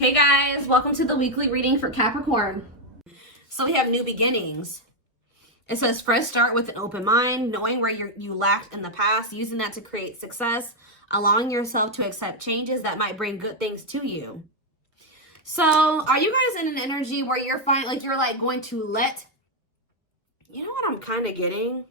Hey guys, welcome to the weekly reading for Capricorn. So we have new beginnings. It says fresh start with an open mind, knowing where you lacked in the past, using that to create success, allowing yourself to accept changes that might bring good things to you. So are you guys in an energy where you're going to let, you know what I'm kind of getting?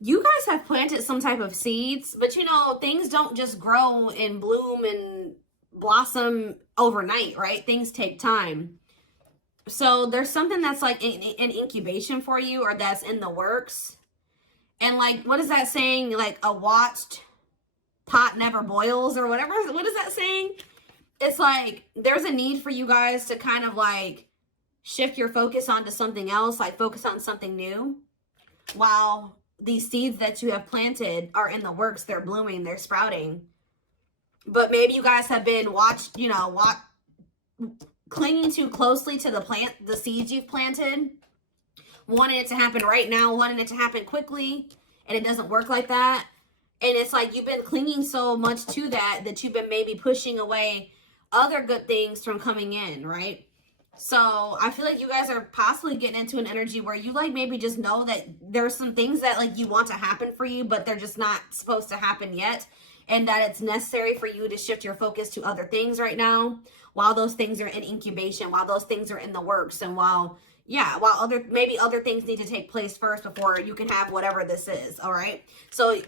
You guys have planted some type of seeds, but you know, things don't just grow and bloom and blossom overnight, right? Things take time. So there's something that's like an incubation for you, or that's in the works. And like, what is that saying? Like, a watched pot never boils, or whatever. What is that saying? It's like there's a need for you guys to kind of like shift your focus onto something else, like focus on something new, while these seeds that you have planted are in the works. They're blooming, they're sprouting. But maybe you guys have been clinging too closely to the seeds you've planted, wanting it to happen right now, wanting it to happen quickly, and it doesn't work like that. And it's like you've been clinging so much to that you've been maybe pushing away other good things from coming in, right? So I feel like you guys are possibly getting into an energy where you like maybe just know that there's some things that like you want to happen for you, but they're just not supposed to happen yet. And that it's necessary for you to shift your focus to other things right now, while those things are in incubation, while those things are in the works, and while other things need to take place first before you can have whatever this is. All right. So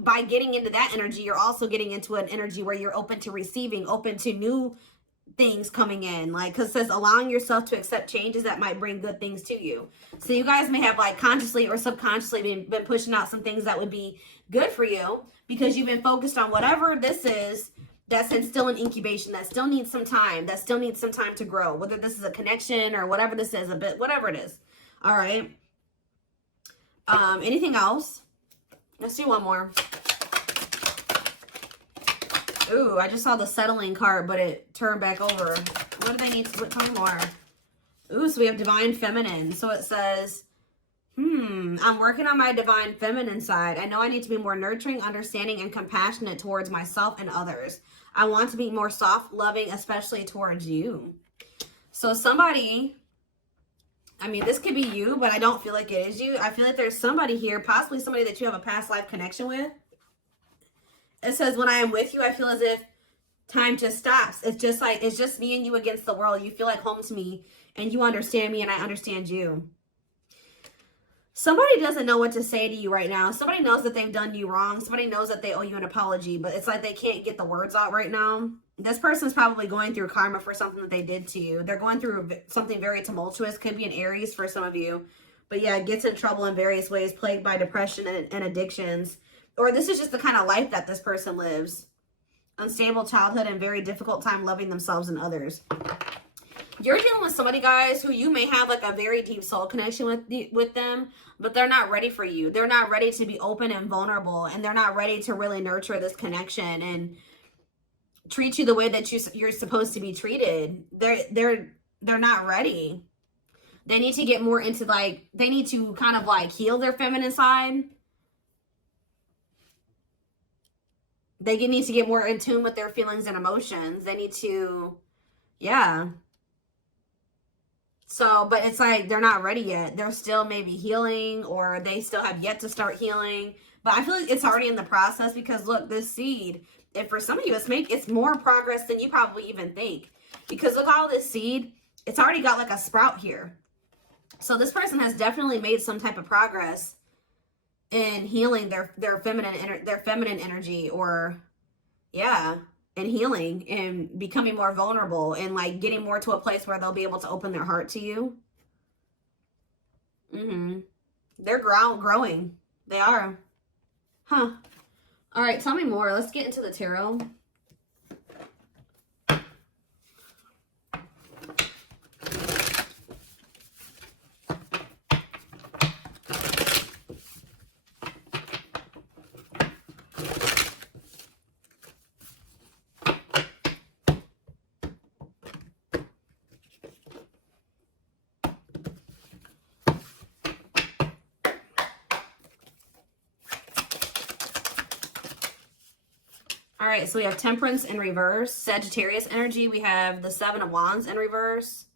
by getting into that energy, you're also getting into an energy where you're open to receiving, open to new things coming in, like, because it says allowing yourself to accept changes that might bring good things to you. So you guys may have like consciously or subconsciously been pushing out some things that would be good for you, because you've been focused on whatever this is that's still in incubation, that still needs some time, to grow, whether this is a connection or whatever this is, whatever it is. All right. Anything else? Let's do one more. Ooh, I just saw the settling card, but it turned back over. What do they need to tell me more? Ooh, so we have divine feminine. So it says, I'm working on my divine feminine side. I know I need to be more nurturing, understanding, and compassionate towards myself and others. I want to be more soft, loving, especially towards you. So somebody, I mean, this could be you, but I don't feel like it is you. I feel like there's somebody here, possibly somebody that you have a past life connection with. It says, when I am with you, I feel as if time just stops. It's just me and you against the world. You feel like home to me, and you understand me, and I understand you. Somebody doesn't know what to say to you right now. Somebody knows that they've done you wrong. Somebody knows that they owe you an apology, but it's like they can't get the words out right now. This person's probably going through karma for something that they did to you. They're going through something very tumultuous. Could be an Aries for some of you. But yeah, gets in trouble in various ways, plagued by depression and addictions. Or this is just the kind of life that this person lives. Unstable childhood and very difficult time loving themselves and others. You're dealing with somebody, guys, who you may have like a very deep soul connection with them, but they're not ready for you. They're not ready to be open and vulnerable, and they're not ready to really nurture this connection and treat you the way that you're supposed to be treated. They're not ready. They need to get more into they need to kind of like heal their feminine side. They need to get more in tune with their feelings and emotions. They need to, yeah. So, but it's like they're not ready yet. They're still maybe healing, or they still have yet to start healing. But I feel like it's already in the process, because look, this seed, and for some of you, it's more progress than you probably even think. Because look, all this seed, it's already got like a sprout here. So this person has definitely made some type of progress in healing their feminine energy, or yeah, and healing and becoming more vulnerable, and like getting more to a place where they'll be able to open their heart to you. They're growing. They are. Huh. All right, tell me more. Let's get into the tarot. All right, so we have Temperance in reverse. Sagittarius energy. We have the Seven of Wands in reverse.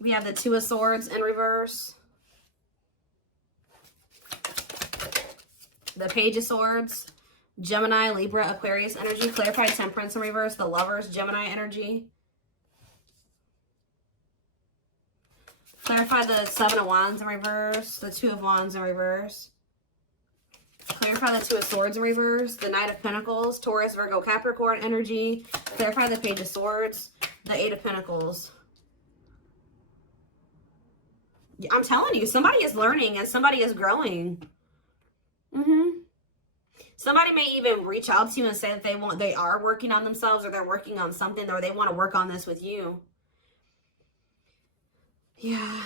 We have the Two of Swords in reverse. The Page of Swords. Gemini, Libra, Aquarius energy. Clarified Temperance in reverse. The Lovers, Gemini energy. Clarify the Seven of Wands in reverse. The Two of Wands in reverse. Clarify the Two of Swords in reverse. The Knight of Pentacles. Taurus, Virgo, Capricorn energy. Clarify the Page of Swords. The Eight of Pentacles. I'm telling you, somebody is learning and somebody is growing. Somebody may even reach out to you and say that they are working on themselves, or they're working on something, or they want to work on this with you. Yeah.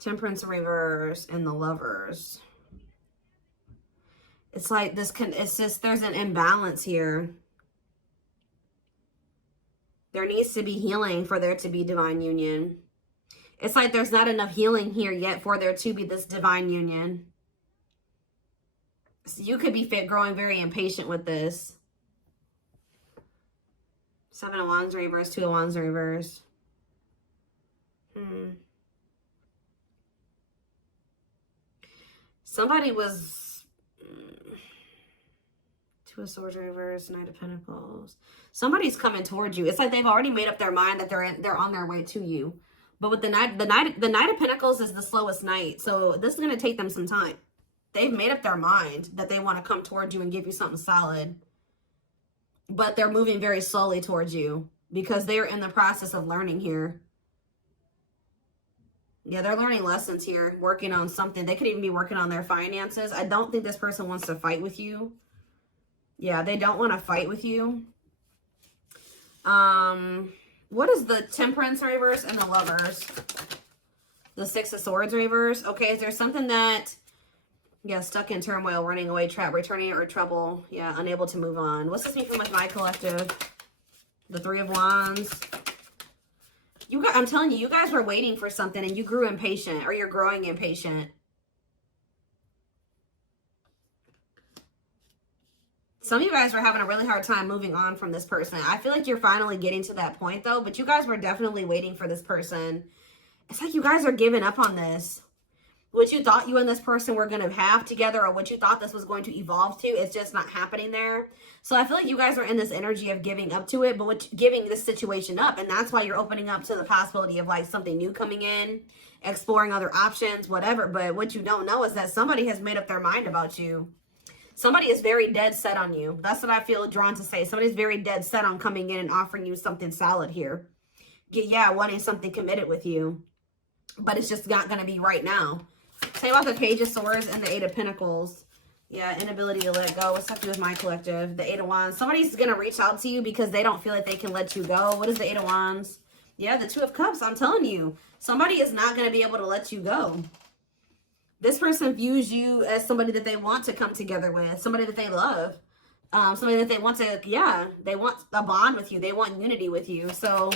Temperance in reverse and the Lovers. It's like this it's just, there's an imbalance here. There needs to be healing for there to be divine union. It's like there's not enough healing here yet for there to be this divine union. So you could be growing very impatient with this. Seven of Wands in reverse, Two of Wands in reverse. Somebody was... Two of Swords in reverse, Knight of Pentacles. Somebody's coming towards you. It's like they've already made up their mind that they're on their way to you. But with the Knight of Pentacles is the slowest knight. So this is going to take them some time. They've made up their mind that they want to come towards you and give you something solid. But they're moving very slowly towards you because they're in the process of learning here. Yeah, they're learning lessons here, working on something. They could even be working on their finances. I don't think this person wants to fight with you. Yeah, they don't want to fight with you. What is the Temperance in reverse and the Lovers? The Six of Swords in reverse. Okay, is there something that, yeah, stuck in turmoil, running away, trap, returning, or trouble? Yeah, unable to move on. What's this mean for my collective? The Three of Wands. I'm telling you, you guys were waiting for something and you grew impatient, or you're growing impatient. Some of you guys were having a really hard time moving on from this person. I feel like you're finally getting to that point, though. But you guys were definitely waiting for this person. It's like you guys are giving up on this. What you thought you and this person were going to have together, or what you thought this was going to evolve to, it's just not happening there. So I feel like you guys are in this energy of giving up to it, but giving this situation up. And that's why you're opening up to the possibility of like something new coming in, exploring other options, whatever. But what you don't know is that somebody has made up their mind about you. Somebody is very dead set on you. That's what I feel drawn to say. Somebody's very dead set on coming in and offering you something solid here. Yeah, wanting something committed with you. But it's just not going to be right now. Say about the Page of Swords and the Eight of Pentacles. Yeah, inability to let go. What's up with my collective? The Eight of Wands. Somebody's going to reach out to you because they don't feel like they can let you go. What is the Eight of Wands? Yeah, the Two of Cups. I'm telling you. Somebody is not going to be able to let you go. This person views you as somebody that they want to come together with, somebody that they love, somebody that they want to, yeah, they want a bond with you. They want unity with you. So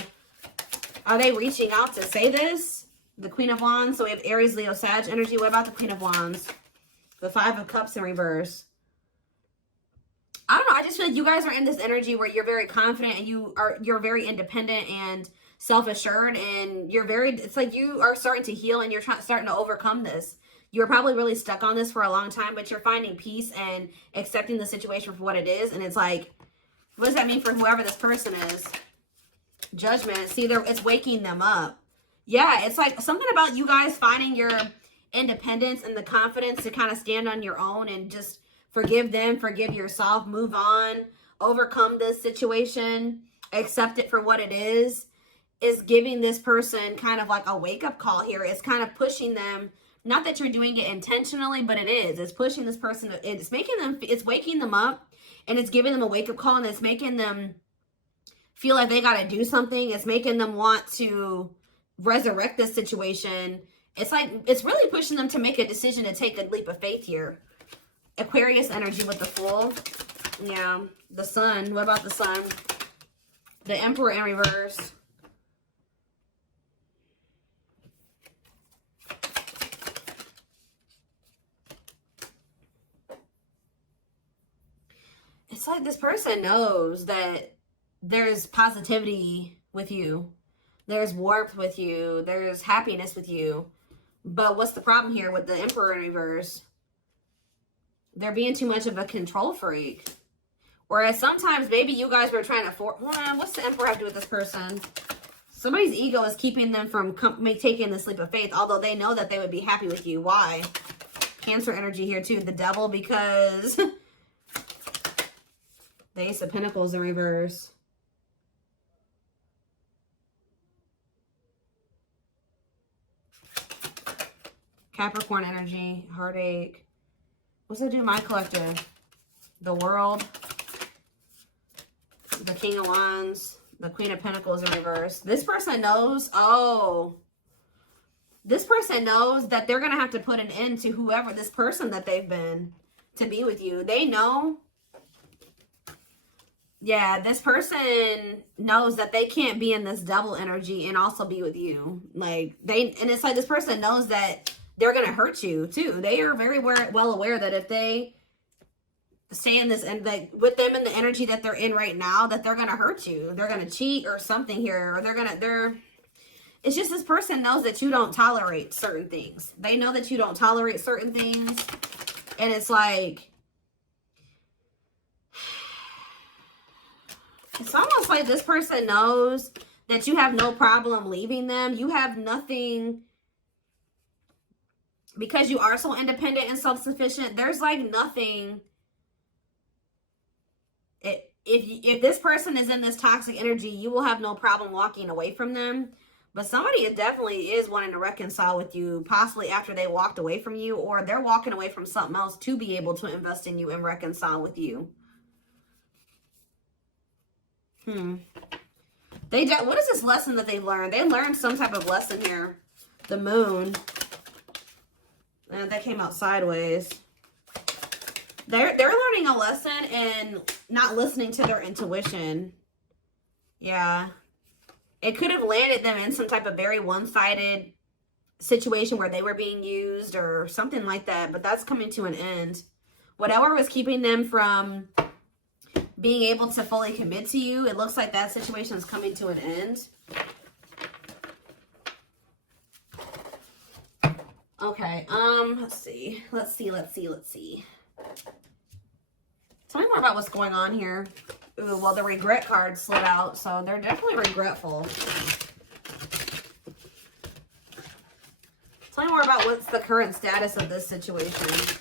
are they reaching out to say this? The Queen of Wands. So we have Aries, Leo, Sag energy. What about the Queen of Wands? The Five of Cups in reverse. I don't know. I just feel like you guys are in this energy where you're very confident and you're very independent and self-assured, and it's like you are starting to heal and you're starting to overcome this. You were probably really stuck on this for a long time, but you're finding peace and accepting the situation for what it is. And it's like, what does that mean for whoever this person is? Judgment. See, it's waking them up. Yeah, it's like something about you guys finding your independence and the confidence to kind of stand on your own and just forgive them, forgive yourself, move on, overcome this situation, accept it for what it is giving this person kind of like a wake-up call here. It's kind of pushing them. Not that you're doing it intentionally, but it is. It's pushing this person. It's waking them up, and it's giving them a wake-up call, and it's making them feel like they got to do something. It's making them want to resurrect this situation. It's like, it's really pushing them to make a decision to take a leap of faith here. Aquarius energy with the Fool. Yeah. The Sun. What about the Sun? The Emperor in reverse. it's like this person knows that there's positivity with you. There's warmth with you. There's happiness with you. But what's the problem here with the Emperor in reverse? They're being too much of a control freak. Whereas sometimes maybe you guys were trying to what's the Emperor have to do with this person? Somebody's ego is keeping them from taking the leap of faith, although they know that they would be happy with you. Why? Cancer energy here too. The Devil, because the Ace of Pentacles in reverse. Capricorn energy, heartache. What's that do to my collective? The World. The King of Wands. The Queen of Pentacles in reverse. This person knows, this person knows that they're going to have to put an end to whoever this person that they've been to be with you. They know. Yeah, this person knows that they can't be in this double energy and also be with you. Like, and it's like this person knows that they're going to hurt you too. They are very well aware that if they stay in this and like with them in the energy that they're in right now, that they're going to hurt you. They're going to cheat or something here, or it's just this person knows that you don't tolerate certain things. They know that you don't tolerate certain things. And it's like, it's almost like this person knows that you have no problem leaving them. You have nothing, because you are so independent and self-sufficient. There's like nothing. If this person is in this toxic energy, you will have no problem walking away from them. But somebody definitely is wanting to reconcile with you, possibly after they walked away from you, or they're walking away from something else to be able to invest in you and reconcile with you. What is this lesson that they learned? They learned some type of lesson here. The Moon. And that came out sideways. They're learning a lesson in not listening to their intuition. Yeah. It could have landed them in some type of very one-sided situation where they were being used or something like that. But that's coming to an end. Whatever was keeping them from being able to fully commit to you, it looks like that situation is coming to an end. Okay, let's see. Tell me more about what's going on here. Ooh, well, the regret card slid out, so they're definitely regretful. Tell me more about what's the current status of this situation.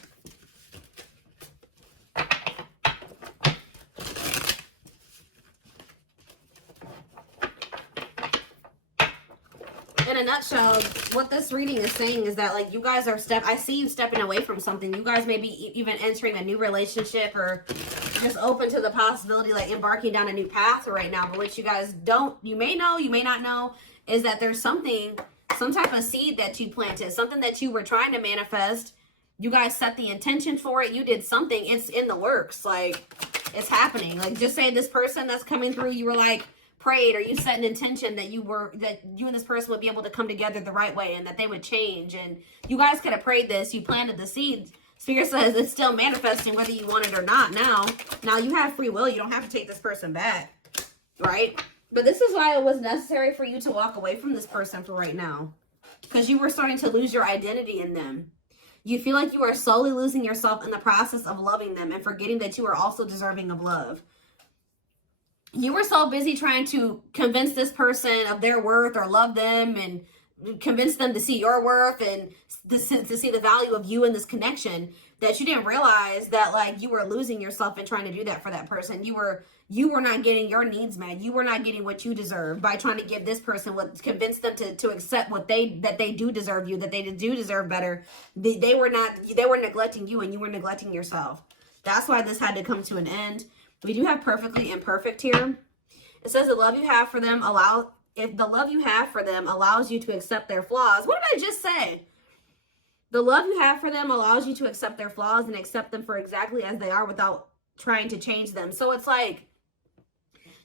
In a nutshell, what this reading is saying is that, like, you guys are I see you stepping away from something. You guys may be even entering a new relationship or just open to the possibility, like, embarking down a new path right now. But what you guys you may know, you may not know, is that there's some type of seed that you planted, something that you were trying to manifest. You guys set the intention for it. You did something. It's in the works. Like, it's happening. Like, just say this person that's coming through, you were like, prayed, or you set an intention that you and this person would be able to come together the right way and that they would change, and you guys could have prayed this, you planted the seeds. Spirit says it's still manifesting whether you want it or not. Now you have free will. You don't have to take this person back, right? But this is why it was necessary for you to walk away from this person for right now, because you were starting to lose your identity in them. You feel like you are slowly losing yourself in the process of loving them and forgetting that you are also deserving of love. You were so busy trying to convince this person of their worth or love them and convince them to see your worth and to see the value of you in this connection that you didn't realize that, like, you were losing yourself in trying to do that for that person. You were not getting your needs met. You were not getting what you deserve by trying to give this person convince them to accept that they do deserve you, that they do deserve better. They were neglecting you, and you were neglecting yourself. That's why this had to come to an end. We do have perfectly imperfect here. It says the love you have for them allows you to accept their flaws. What did I just say? The love you have for them allows you to accept their flaws and accept them for exactly as they are without trying to change them. So it's like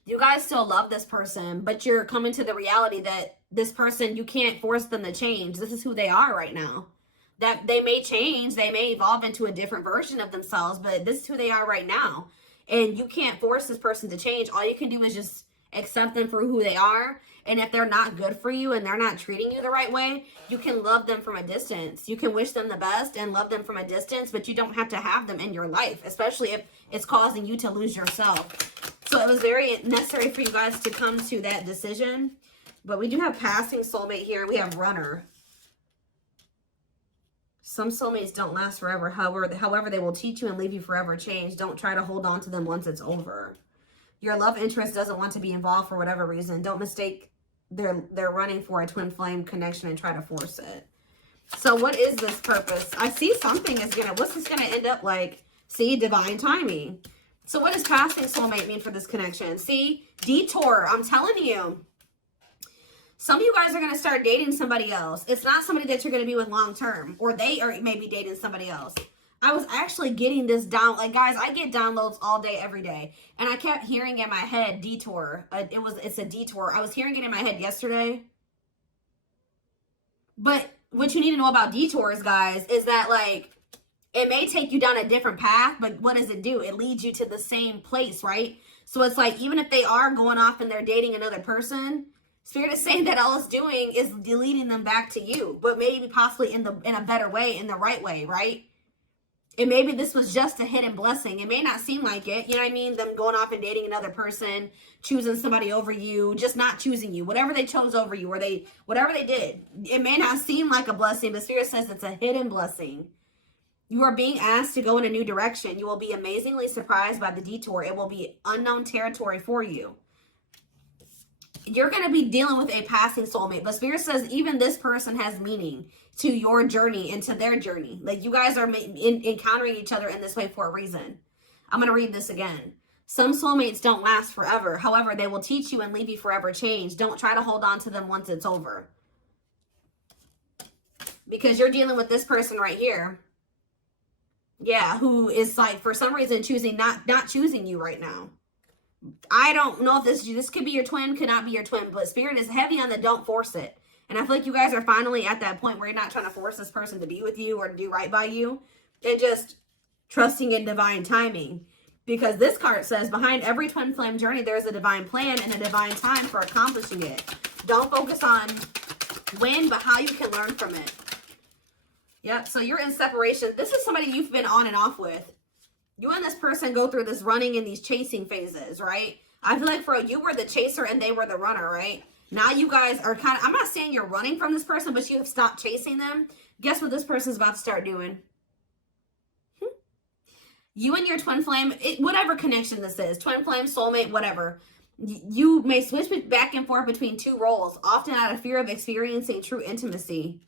you guys still love this person, but you're coming to the reality that this person, you can't force them to change. This is who they are right now. That they may change, they may evolve into a different version of themselves, but this is who they are right now. And you can't force this person to change. All you can do is just accept them for who they are. And if they're not good for you and they're not treating you the right way, you can love them from a distance. You can wish them the best and love them from a distance, but you don't have to have them in your life, especially if it's causing you to lose yourself. So it was very necessary for you guys to come to that decision. But we do have passing soulmate here. We have runner. Some soulmates don't last forever. However, they will teach you and leave you forever changed. Don't try to hold on to them once it's over. Your love interest doesn't want to be involved for whatever reason. Don't mistake they're running for a twin flame connection and try to force it. So what is this purpose? I see something is gonna, what's this gonna end up like? See, divine timing. So what does passing soulmate mean for this connection? See, detour, I'm telling you. Some of you guys are going to start dating somebody else. It's not somebody that you're going to be with long term, or they are maybe dating somebody else. I was actually getting this down. Like, guys, I get downloads all day, every day. And I kept hearing in my head, detour. It's a detour. I was hearing it in my head yesterday. But what you need to know about detours, guys, is that, like, it may take you down a different path, but what does it do? It leads you to the same place, right? So it's like, even if they are going off and they're dating another person, Spirit is saying that all it's doing is leading them back to you, but maybe possibly in a better way, in the right way, right? And maybe this was just a hidden blessing. It may not seem like it, you know what I mean? Them going off and dating another person, choosing somebody over you, just not choosing you. Whatever they chose over you, or whatever they did, it may not seem like a blessing, but Spirit says it's a hidden blessing. You are being asked to go in a new direction. You will be amazingly surprised by the detour. It will be unknown territory for you. You're going to be dealing with a passing soulmate. But Spirit says even this person has meaning to your journey and to their journey. Like, you guys are encountering each other in this way for a reason. I'm going to read this again. Some soulmates don't last forever. However, they will teach you and leave you forever changed. Don't try to hold on to them once it's over. Because you're dealing with this person right here. Yeah, who is, like, for some reason choosing not choosing you right now. I don't know if this could be your twin, could not be your twin, but Spirit is heavy on the don't force it. And I feel like you guys are finally at that point where you're not trying to force this person to be with you or to do right by you. They're just trusting in divine timing. Because this card says, behind every twin flame journey, there's a divine plan and a divine time for accomplishing it. Don't focus on when, but how you can learn from it. Yep, so you're in separation. This is somebody you've been on and off with. You and this person go through this running and these chasing phases, right? I feel like for you were the chaser and they were the runner, right? Now you guys are kind of, I'm not saying you're running from this person, but you have stopped chasing them. Guess what this person's about to start doing? You and your twin flame, whatever connection this is, twin flame, soulmate, whatever. You may switch back and forth between two roles, often out of fear of experiencing true intimacy.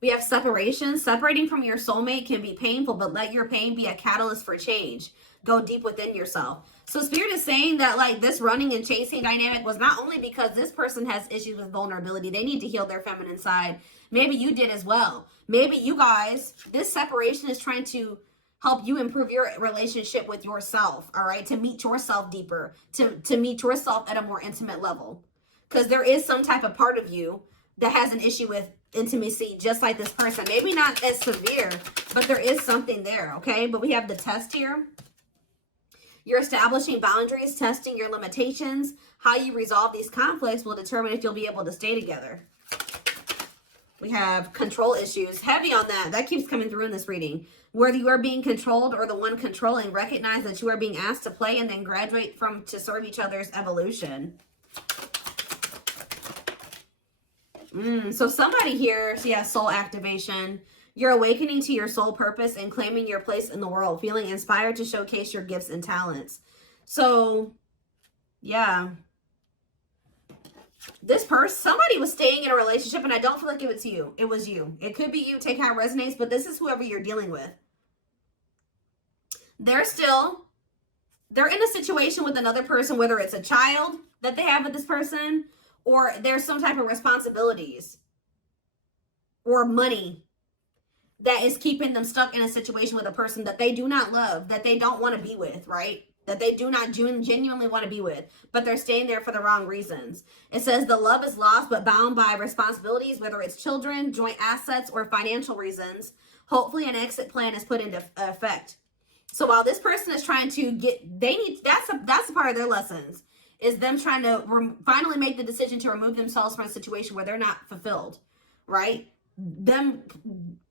We have separation. Separating from your soulmate can be painful, but let your pain be a catalyst for change. Go deep within yourself. So Spirit is saying that, like, this running and chasing dynamic was not only because this person has issues with vulnerability. They need to heal their feminine side. Maybe you did as well. Maybe you guys, this separation is trying to help you improve your relationship with yourself, all right? To meet yourself deeper, to meet yourself at a more intimate level. Because there is some type of part of you that has an issue with intimacy, just like this person. Maybe not as severe, but there is something there, okay? But we have the test here. You're establishing boundaries, testing your limitations. How you resolve these conflicts will determine if you'll be able to stay together. We have control issues. Heavy on that. That keeps coming through in this reading. Whether you are being controlled or the one controlling, recognize that you are being asked to play and then graduate to serve each other's evolution. So somebody here, yeah, soul activation. You're awakening to your soul purpose and claiming your place in the world, feeling inspired to showcase your gifts and talents. So, yeah. This person, somebody was staying in a relationship, and I don't feel like it was you. It was you. It could be you. Take how it resonates, but this is whoever you're dealing with. They're in a situation with another person, whether it's a child that they have with this person, or there's some type of responsibilities or money that is keeping them stuck in a situation with a person that they do not love, that they don't want to be with, right? That they do not genuinely want to be with, but they're staying there for the wrong reasons. It says the love is lost but bound by responsibilities, whether it's children, joint assets, or financial reasons. Hopefully an exit plan is put into effect. So while this person is trying to that's a part of their lessons, is them trying to finally make the decision to remove themselves from a situation where they're not fulfilled, right? Them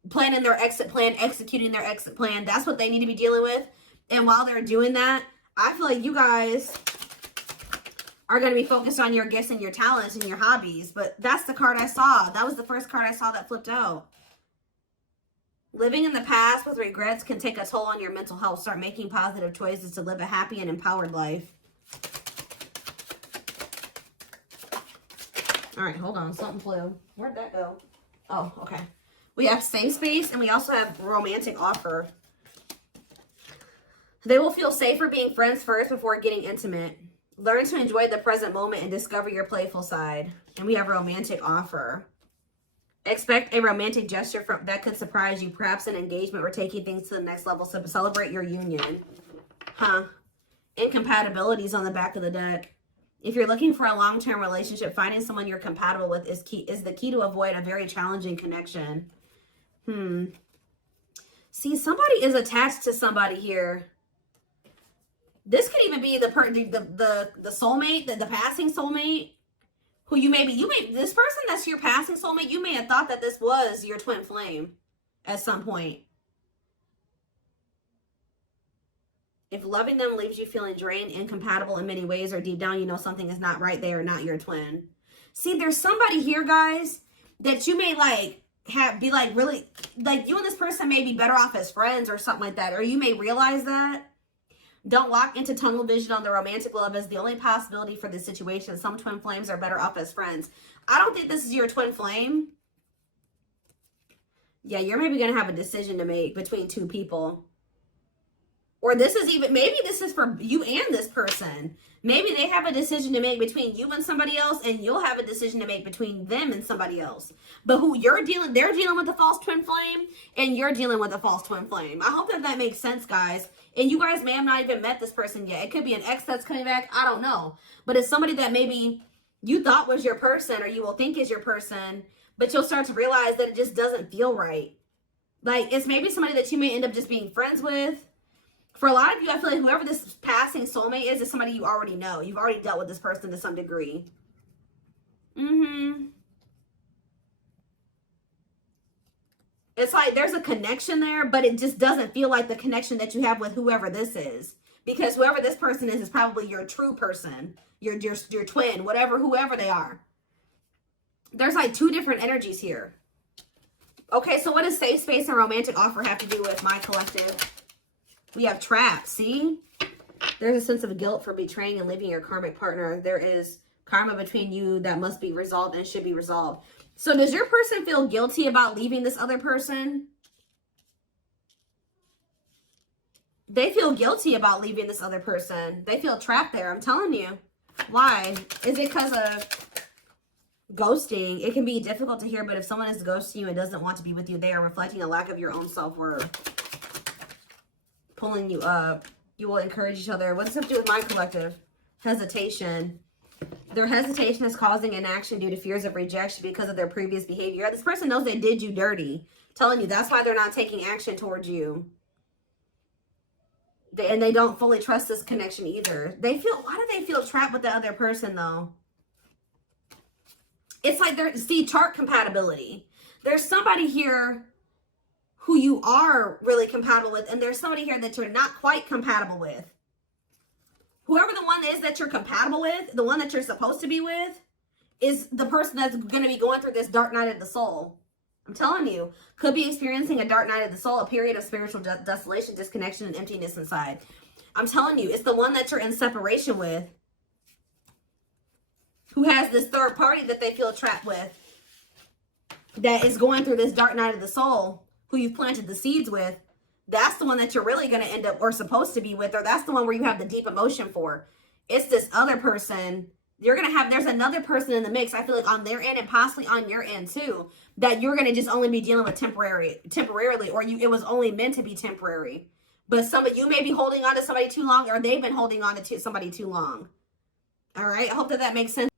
planning their exit plan, executing their exit plan. That's what they need to be dealing with. And while they're doing that, I feel like you guys are going to be focused on your gifts and your talents and your hobbies. But that's the card I saw. That was the first card I saw that flipped out. Living in the past with regrets can take a toll on your mental health. Start making positive choices to live a happy and empowered life. All right, hold on. Something flew. Where'd that go? Oh, okay. We have safe space, and we also have romantic offer. They will feel safer being friends first before getting intimate. Learn to enjoy the present moment and discover your playful side. And we have romantic offer. Expect a romantic gesture that could surprise you, perhaps an engagement or taking things to the next level. So celebrate your union. Incompatibilities on the back of the deck. If you're looking for a long-term relationship, finding someone you're compatible with is the key to avoid a very challenging connection. See, somebody is attached to somebody here. This could even be the soulmate, the passing soulmate, who this person that's your passing soulmate, you may have thought that this was your twin flame at some point. If loving them leaves you feeling drained, incompatible in many ways, or deep down you know something is not right, they are not your twin. See, there's somebody here, guys, that you may really, you and this person may be better off as friends or something like that, or you may realize that. Don't lock into tunnel vision on the romantic love as the only possibility for this situation. Some twin flames are better off as friends. I don't think this is your twin flame. Yeah, you're maybe going to have a decision to make between two people. Or maybe this is for you and this person. Maybe they have a decision to make between you and somebody else, and you'll have a decision to make between them and somebody else. But they're dealing with a false twin flame, and you're dealing with a false twin flame. I hope that makes sense, guys. And you guys may have not even met this person yet. It could be an ex that's coming back. I don't know. But it's somebody that maybe you thought was your person, or you will think is your person, but you'll start to realize that it just doesn't feel right. Like, it's maybe somebody that you may end up just being friends with. For a lot of you, I feel like whoever this passing soulmate is somebody you already know. You've already dealt with this person to some degree. It's like there's a connection there, but it just doesn't feel like the connection that you have with whoever this is. Because whoever this person is probably your true person, your twin, whoever they are. There's like two different energies here. Okay, so what does safe space and romantic offer have to do with my collective? We have trapped, see? There's a sense of guilt for betraying and leaving your karmic partner. There is karma between you that must be resolved and should be resolved. So does your person feel guilty about leaving this other person? They feel guilty about leaving this other person. They feel trapped there, I'm telling you. Why? Is it because of ghosting? It can be difficult to hear, but if someone is ghosting you and doesn't want to be with you, they are reflecting a lack of your own self-worth. Pulling you up. You will encourage each other. What does this have to do with my collective? Hesitation. Their hesitation is causing inaction due to fears of rejection because of their previous behavior. This person knows they did you dirty. I'm telling you, that's why they're not taking action towards you. And they don't fully trust this connection either. Why do they feel trapped with the other person though? It's like chart compatibility. There's somebody here who you are really compatible with, and there's somebody here that you're not quite compatible with. Whoever the one is that you're compatible with, the one that you're supposed to be with, is the person that's going to be going through this dark night of the soul. I'm telling you, could be experiencing a dark night of the soul, a period of spiritual desolation, disconnection, and emptiness inside. I'm telling you, it's the one that you're in separation with, who has this third party that they feel trapped with, that is going through this dark night of the soul, who you've planted the seeds with. That's the one that you're really going to end up or supposed to be with, or that's the one where you have the deep emotion for. It's this other person. There's another person in the mix, I feel like on their end and possibly on your end too, that you're going to just only be dealing with temporarily, or it was only meant to be temporary. But you may be holding on to somebody too long, or they've been holding on to somebody too long. All right. I hope that makes sense.